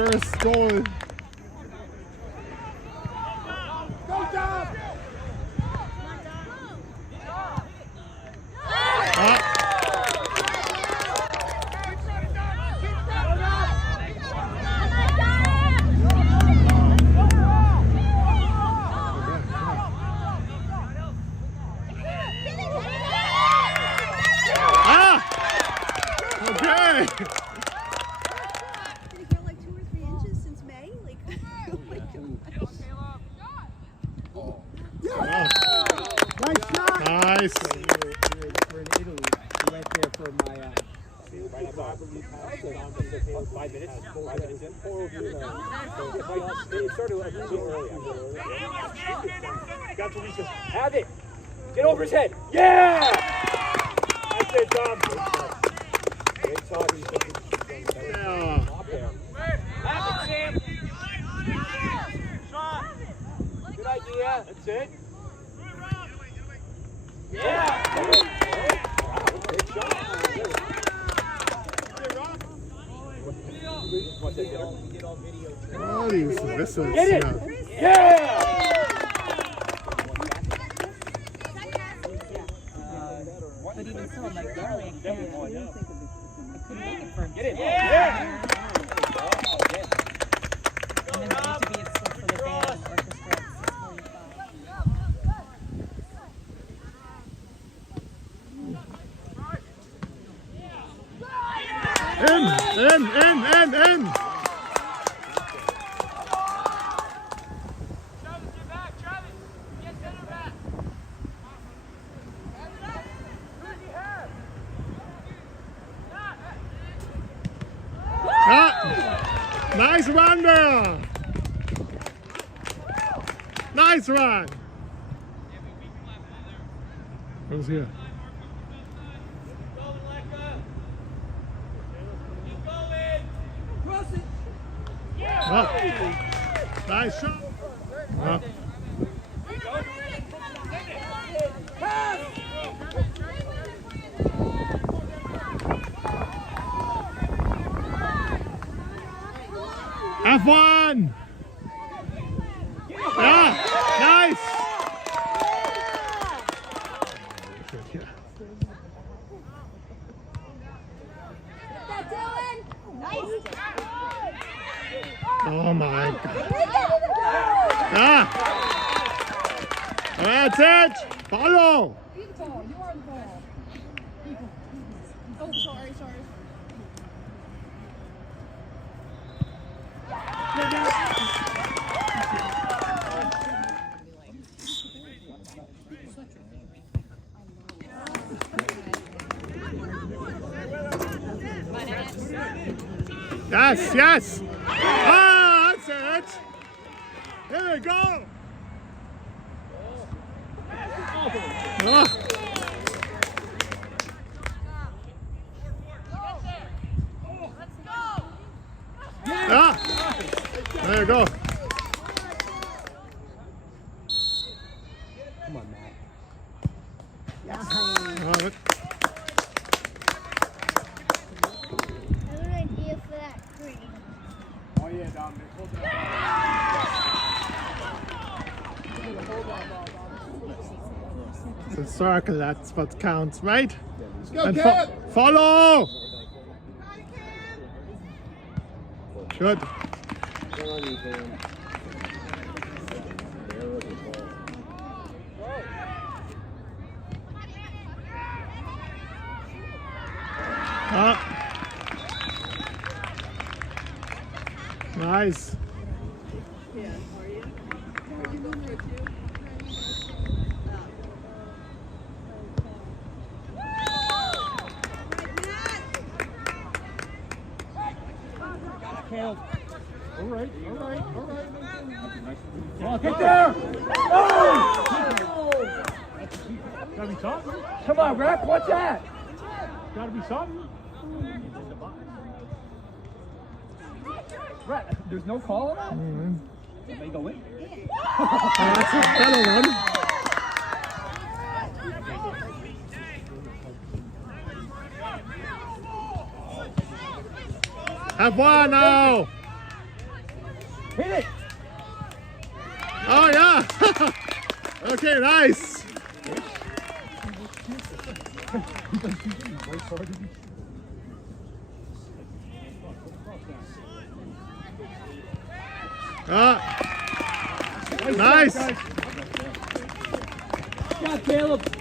first goal. Okay. Did it go like 2 or 3 inches since May? Like, oh my gosh. Nice shot! Nice. We're in Italy. We went there for my right after I believe 5 minutes. 5 minutes in. 4 over there. So if I it started like a little early. Got to Lisa's. Have it! Get over his head! Yeah! That's it, Tom. Great talk. Yeah. Have it, Sam! Good idea. That's it. Yeah! Great shot. Oh, these whistles. Get it! Yeah. Yeah! But even so, I'm like, sorry, I couldn't make it for him. Get it! Yeah! And then it used to be for the band and orchestra at 6:45. In. Nice run there. Nice run. Who's here? Nice shot. F1. Yeah, nice. Oh my God. Ah. That's it. Follow. Be the ball. You are the ball. Oh, sorry. Yes. Ah, that's it. Here we go. Ah. Ah. There you go. Come on, Matt. Oh yeah, Dominic. Hold It's a circle, that's what counts, right? Let's go, And Kev! follow! Good. Ah. Nice. All right. Come on, get there! Oh! Gotta be something. Come on, ref, what's that? Gotta be something. Ref, there's no call on that? Did they go in? That's a better one. Have one now. Hit it! Oh yeah! Okay, nice! Nice! Yeah, Caleb!